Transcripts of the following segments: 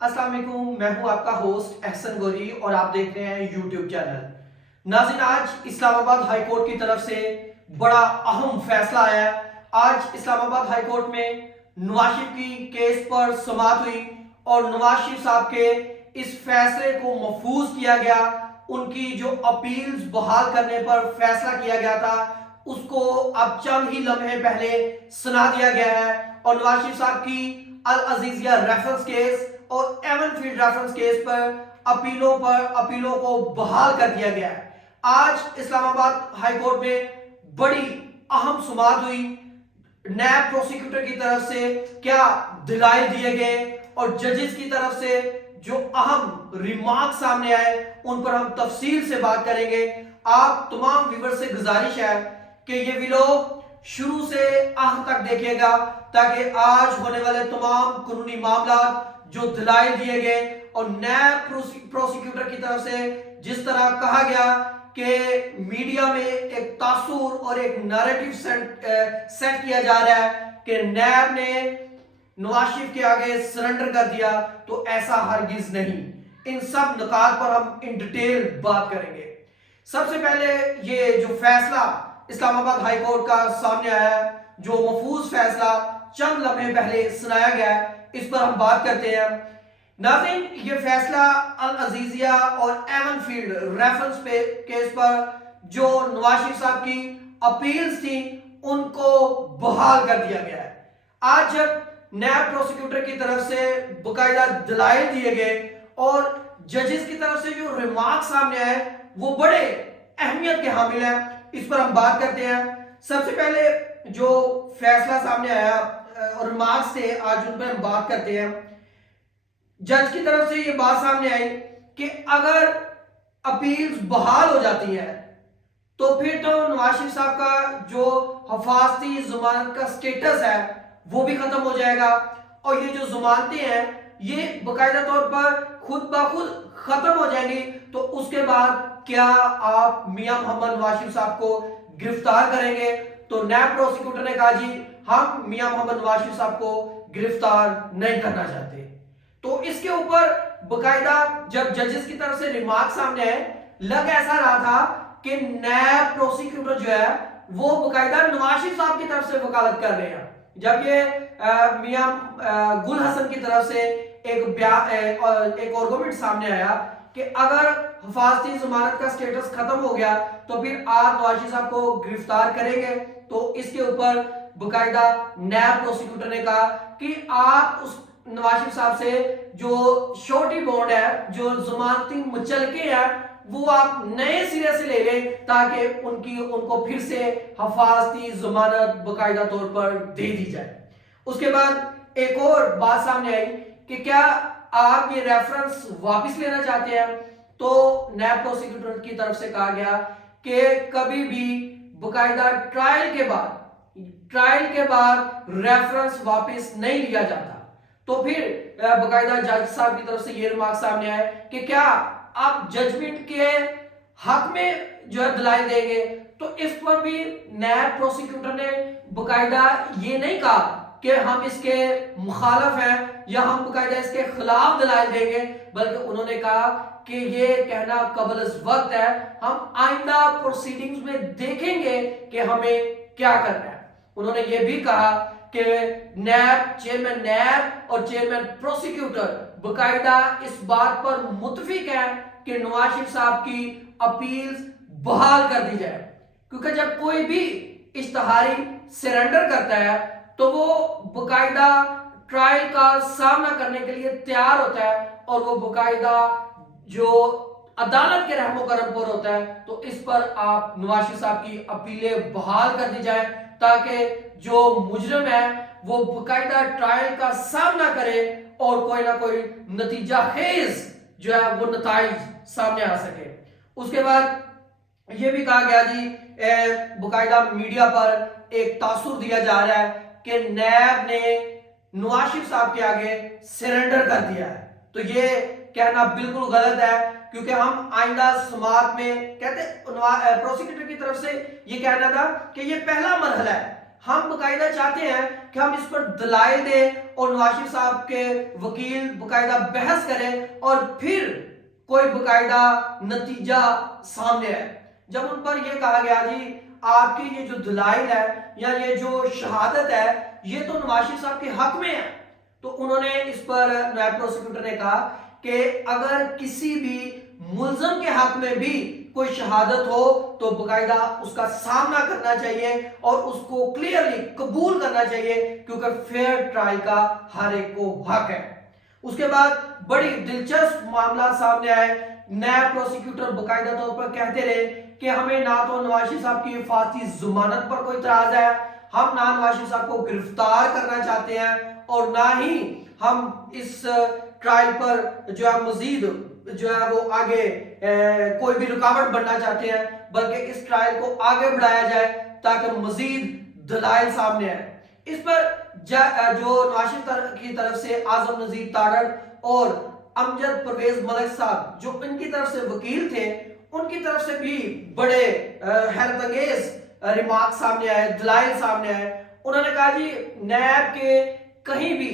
السلام علیکم، میں ہوں آپ کا ہوسٹ احسن گوری اور آپ دیکھ رہے ہیں یوٹیوب چینل۔ ناظرین، آج اسلام آباد ہائی کورٹ کی طرف سے بڑا اہم فیصلہ آیا ہے۔ آج اسلام آباد ہائی کورٹ میں نواز شریف کی کیس پر سماعت ہوئی اور نواز شریف صاحب کے اس فیصلے کو محفوظ کیا گیا۔ ان کی جو اپیلز بحال کرنے پر فیصلہ کیا گیا تھا اس کو اب چند ہی لمحے پہلے سنا دیا گیا ہے، اور نواز شریف صاحب کی العزیزیہ ریفرنس کیس اور ایون فیلڈ ریفرنس کیس پر اپیلوں کو بحال کر دیا گیا ہے۔ آج اسلام آباد ہائی کورٹ میں بڑی اہم سماعت ہوئی۔ نیب پروسیکیوٹر کی طرف سے کیا دلائل دیے گئے اور ججز کی طرف سے جو اہم ریمارک سامنے آئے ان پر ہم تفصیل سے بات کریں گے۔ آپ تمام ویور سے گزارش ہے کہ یہ ویلوگ شروع سے آخر تک دیکھیے گا تاکہ آج ہونے والے تمام قانونی معاملات جو دلائل دیے گئے اور نیب پروسیکیوٹر کی طرف سے جس طرح کہا گیا کہ میڈیا میں ایک تاثر اور ایک نیریٹو سیٹ کیا جا رہا ہے کہ نیب نے نواز شریف کے آگے سرنڈر کر دیا، تو ایسا ہرگز نہیں۔ ان سب نکات پر ہم ان ڈیٹیل بات کریں گے۔ سب سے پہلے یہ جو فیصلہ اسلام آباد ہائی کورٹ کا سامنے آیا ہے، جو محفوظ فیصلہ چند لمحے پہلے سنایا گیا ہے، اس پر ہم بات کرتے ہیں۔ ناظرین، یہ فیصلہ العزیزیہ اور ایون فیلڈ ریفرنس کیس پر جو نواز شریف صاحب کی اپیلز تھیں ان کو بحال کر دیا گیا ہے۔ آج جب نیب پروسیکیوٹر کی طرف سے باقاعدہ دلائل دیے گئے اور ججز کی طرف سے جو ریمارک سامنے آئے وہ بڑے اہمیت کے حامل ہیں، اس پر ہم بات کرتے ہیں۔ سب سے پہلے جو فیصلہ سامنے آیا اور ریمارکس تھے، آج ان پر ہم بات کرتے ہیں۔ جج کی طرف سے یہ بات سامنے آئی کہ اگر اپیلز بحال ہو جاتی ہیں تو پھر تو نواز شریف صاحب کا جو حفاظتی ضمانت کا سٹیٹس ہے وہ بھی ختم ہو جائے گا، اور یہ جو ضمانتیں ہیں یہ باقاعدہ طور پر خود بخود ختم ہو جائیں گی۔ تو اس کے بعد کیا آپ میاں محمد نواز شریف صاحب کو گرفتار کریں گے؟ تو نیب پروسیکیوٹر نے کہا جی ہم میاں محمد نواز شریف صاحب کو گرفتار نہیں کرنا چاہتے۔ تو اس کے اوپر باقاعدہ جب ججز کی طرف سے ریمارک سامنے آئے، لگ ایسا رہا تھا کہ نیب پروسیکیوٹر جو ہے وہ باقاعدہ نواز شریف صاحب کی طرف سے وکالت کر رہے ہیں۔ جب یہ میاں گل حسن کی طرف سے ایک آرگومنٹ سامنے آیا کہ اگر حفاظتی ضمانت کا سٹیٹس ختم ہو گیا تو پھر آپ نواز شریف صاحب کو گرفتار کریں گے، تو اس کے اوپر باقاعدہ نیب پروسیکیوٹر نے کہا کہ آپ اس نواز شریف صاحب سے جو شورٹی بانڈ ہے، جو ضمانتی مچلکے ہیں، وہ آپ نئے سرے سے لے لیں تاکہ ان کو پھر سے حفاظتی ضمانت باقاعدہ طور پر دے دی جائے۔ اس کے بعد ایک اور بات سامنے آئی کہ کیا آپ یہ ریفرنس واپس لینا چاہتے ہیں؟ تو نیب پروسیکیوٹر کی طرف سے کہا گیا کہ کبھی بھی باقاعدہ ٹرائل کے بعد ریفرنس واپس نہیں لیا جاتا۔ تو پھر باقاعدہ جج صاحب کی طرف سے یہ ریمارک سامنے آئے کہ کیا آپ ججمنٹ کے حق میں جو ہے دلائل دیں گے؟ تو اس پر بھی نیب پروسیکیوٹر نے باقاعدہ یہ نہیں کہا کہ ہم اس کے مخالف ہیں یا ہم باقاعدہ اس کے خلاف دلائل دیں گے، بلکہ انہوں نے کہا کہ یہ کہنا قبل از وقت ہے، ہم آئندہ پروسیڈنگز میں دیکھیں گے کہ ہمیں کیا کرنا ہے۔ انہوں نے یہ بھی کہا کہ چیئرمین نیب اور چیئرمین پروسیکیوٹر باقاعدہ اس بات پر متفق ہیں کہ نواز شریف صاحب کی اپیلز بحال کر دی جائے، کیونکہ جب کوئی بھی اشتہاری سرنڈر کرتا ہے تو وہ باقاعدہ ٹرائل کا سامنا کرنے کے لیے تیار ہوتا ہے اور وہ باقاعدہ جو عدالت کے رحم و کرم پر ہوتا ہے۔ تو اس پر آپ نواز شریف صاحب کی اپیلیں بحال کر دی جائیں تاکہ جو مجرم ہے وہ باقاعدہ ٹرائل کا سامنا کرے اور کوئی نہ کوئی نتیجہ خیز جو ہے وہ نتائج سامنے آ سکے۔ اس کے بعد یہ بھی کہا گیا جی باقاعدہ میڈیا پر ایک تاثر دیا جا رہا ہے کہ نیب نے نواز شریف صاحب کے آگے سرنڈر کر دیا ہے، تو یہ کہنا بالکل غلط ہے، کیونکہ ہم آئندہ سماعت میں کہتے پروسیکیوٹر کی طرف سے یہ کہنا تھا کہ یہ پہلا مرحلہ ہے، ہم باقاعدہ چاہتے ہیں کہ ہم اس پر دلائل دیں اور نواز شریف صاحب کے وکیل باقاعدہ بحث کریں اور پھر کوئی باقاعدہ نتیجہ سامنے آئے۔ جب ان پر یہ کہا گیا جی آپ کی یہ جو دلائل ہے یا یہ جو شہادت ہے یہ تو نواز شریف صاحب کے حق میں ہے، تو انہوں نے اس پر نائب پروسیکیوٹر نے کہا کہ اگر کسی بھی ملزم کے حق میں بھی کوئی شہادت ہو تو باقاعدہ اس کا سامنا کرنا چاہیے اور اس کو کلیئرلی قبول کرنا چاہیے، کیونکہ فیئر ٹرائل کا ہر ایک کو حق ہے۔ اس کے بعد بڑی دلچسپ معاملات سامنے آئے۔ نائب پروسیکیوٹر باقاعدہ طور پر کہتے رہے کہ ہمیں نہ تو نواز شریف صاحب کی حفاظتی ضمانت پر کوئی اعتراض ہے، ہم نہ نواز شریف صاحب کو گرفتار کرنا چاہتے ہیں اور نہ ہی ہم اس ٹرائل پر جو ہے مزید جو ہے وہ آگے کوئی بھی رکاوٹ بننا چاہتے ہیں، بلکہ اس ٹرائل کو آگے بڑھایا جائے تاکہ مزید دلائل سامنے آئے۔ اس پر جو نواز شریف کی طرف سے اعظم نذیر تاڑڑ اور امجد پرویز ملک صاحب جو ان کی طرف سے وکیل تھے، ان کی طرف سے بھی بڑے حیرت انگیز ریمارک سامنے آئے، دلائل سامنے آئے۔ انہوں نے کہا جی نیب کے کہیں بھی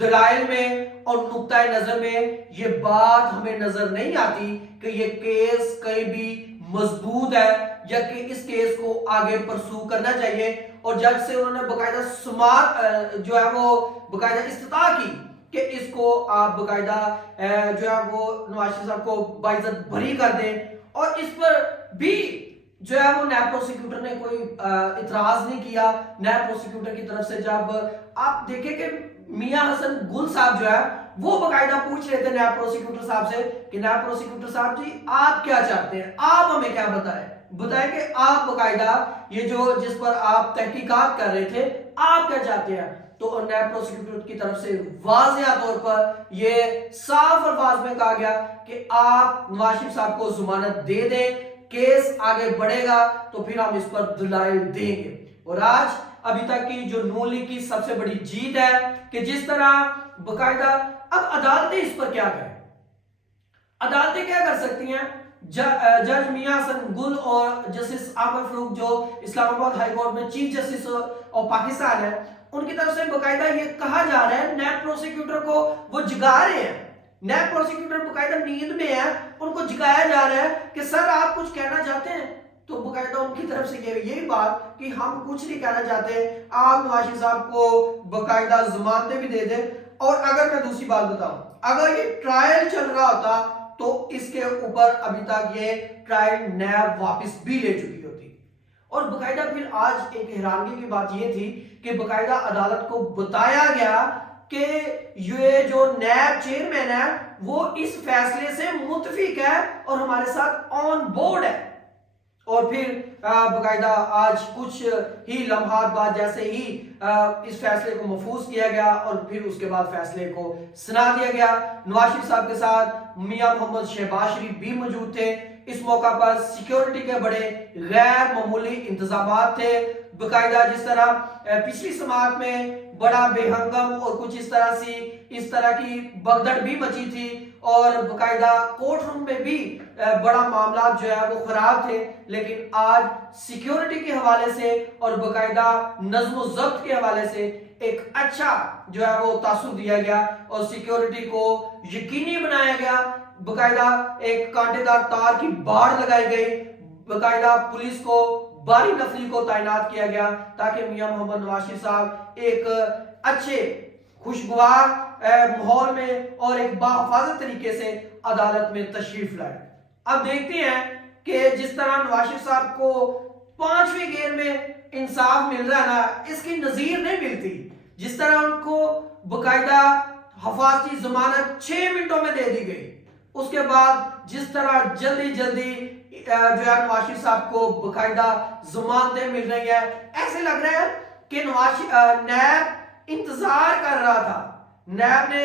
دلائل میں اور نقطہ نظر میں یہ بات ہمیں نظر نہیں آتی کہ یہ کیس کہیں بھی مضبوط ہے یا کہ اس کیس کو آگے پرسو کرنا چاہیے، اور جج سے انہوں نے باقاعدہ سماعت جو ہے وہ باقاعدہ استدعا کی کہ اس کو آپ باقاعدہ جو ہے وہ نواز شریف صاحب کو باعزت بری کر دیں، اور اس پر بھی جو ہے وہ نیب پروسیکیوٹر نے کوئی اعتراض نہیں کیا۔ نیب پروسیکیوٹر کی طرف سے جب آپ دیکھیں کہ میاں حسن گل صاحب جو ہے وہ باقاعدہ پوچھ رہے تھے نیب پروسیکیوٹر صاحب سے کہ نیب پروسیکیوٹر صاحب جی آپ کیا چاہتے ہیں، آپ ہمیں کیا بتائیں کہ آپ باقاعدہ یہ جو جس پر آپ تحقیقات کر رہے تھے آپ کیا چاہتے ہیں۔ تو نیب پروسیکیوٹر کی طرف سے واضح طور پر یہ صاف الفاظ میں کہا گیا کہ آپ نواز شریف صاحب کو ضمانت دے دیں، کیس آگے بڑھے گا تو پھر ہم اس پر دلائل دیں گے۔ اور آج ابھی تک کی جو نون لیگ کی سب سے بڑی جیت ہے کہ جس طرح باقاعدہ اب عدالتیں اس پر کیا کریں، عدالتیں کیا کر سکتی ہیں؟ جج میاں حسن گل اور جسٹس عامر فاروق جو اسلام آباد ہائی کورٹ میں چیف جسٹس اور پاکستان ہے، ان کی طرف سے باقاعدہ یہ کہا جا رہا ہے نیب پروسیکیوٹر کو وہ جگا رہے ہیں، نیب پروسیکیوٹر باقاعدہ نیند میں ہے، ان کو جگایا جا رہا ہے کہ سر آپ کچھ کہنا چاہتے ہیں، تو باقاعدہ ان کی طرف سے یہی بات کہ ہم کچھ نہیں کہنا چاہتے، آپ نواز شریف صاحب کو باقاعدہ ضمانتیں بھی دے دیں۔ اور اگر میں دوسری بات بتاؤں، اگر یہ ٹرائل چل رہا ہوتا تو اس کے اوپر ابھی تک یہ ٹرائل نیب واپس بھی لے چکی ہوتی۔ اور باقاعدہ پھر آج ایک حیرانگی کی بات یہ تھی کہ باقاعدہ عدالت کو بتایا گیا کہ یہ جو نیب چیئرمین ہے وہ اس فیصلے سے متفق ہے اور ہمارے ساتھ آن بورڈ ہے۔ اور پھر باقاعدہ آج کچھ ہی لمحات بعد جیسے ہی اس فیصلے کو محفوظ کیا گیا اور پھر اس کے بعد فیصلے کو سنا دیا گیا۔ نواز شریف صاحب کے ساتھ میاں محمد شہباز شریف بھی موجود تھے۔ اس موقع پر سیکیورٹی کے بڑے غیر معمولی انتظامات تھے، باقاعدہ جس طرح پچھلی سماعت میں بڑا بے ہنگم اور کچھ اس طرح کی بگدڑ بھی مچی تھی، اور باقاعدہ کورٹ روم میں بھی بڑا معاملات جو ہے وہ خراب تھے، لیکن آج سیکیورٹی کے حوالے سے اور باقاعدہ نظم و ضبط کے حوالے سے ایک اچھا جو ہے وہ تاثر دیا گیا اور سیکیورٹی کو یقینی بنایا گیا۔ باقاعدہ ایک کانٹے دار تار کی باڑ لگائی گئی، باقاعدہ پولیس کو باری نفری کو تعینات کیا گیا تاکہ میاں محمد نواز شریف صاحب ایک اچھے خوشگوار ماحول میں اور ایک باحفاظت طریقے سے عدالت میں تشریف لائے۔ اب دیکھتے ہیں کہ جس طرح نواز شریف صاحب کو 5ویں گیئر میں انصاف مل رہا ہے نا، اس کی نظیر نہیں ملتی۔ جس طرح ان کو باقاعدہ حفاظتی ضمانت 6 منٹوں میں دے دی گئی، اس کے بعد جس طرح جلدی جو ہے نواز شریف صاحب کو باقاعدہ ضمانتیں مل رہی ہیں، ایسے لگ رہا ہے کہ نیب انتظار کر رہا تھا۔ نیب نے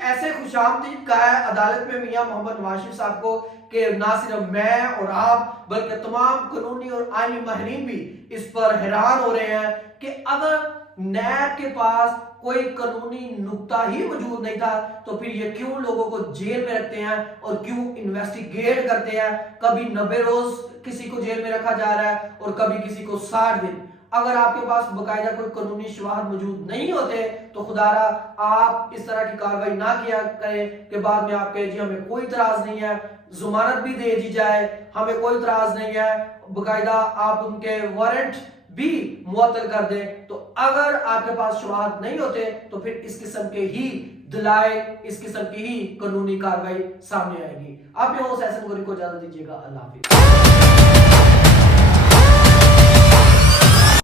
ایسے خوش آمدید کہا ہے عدالت میں میاں محمد نواز شریف صاحب کو کہ نہ صرف میں اور آپ بلکہ تمام قانونی اور آئینی ماہرین بھی اس پر حیران ہو رہے ہیں کہ اگر نیب کے پاس کوئی قانونی نقطہ ہی موجود نہیں تھا تو پھر یہ کیوں لوگوں کو جیل میں رکھتے ہیں اور کیوں انویسٹیگیٹ کرتے ہیں، کبھی 90 روز کسی کو جیل میں رکھا جا رہا ہے اور کبھی کسی کو 60 دن۔ اگر آپ کے پاس باقاعدہ کوئی قانونی شواہد موجود نہیں ہوتے تو خدارا آپ اس طرح کی کاروائی نہ کیا کریں کہ بعد میں آپ کہے جی ہمیں کوئی اعتراض نہیں ہے، ضمانت بھی دے دی جائے، ہمیں کوئی اعتراض نہیں ہے، باقاعدہ آپ ان کے وارنٹ بھی معطل کر دیں۔ تو اگر آپ کے پاس شواہد نہیں ہوتے تو پھر اس قسم کے ہی دلائل، اس قسم کی ہی قانونی کاروائی سامنے آئے گی۔ آپ یہاں اس احسن گوری کو اجازت دیجیے گا، اللہ حافظ۔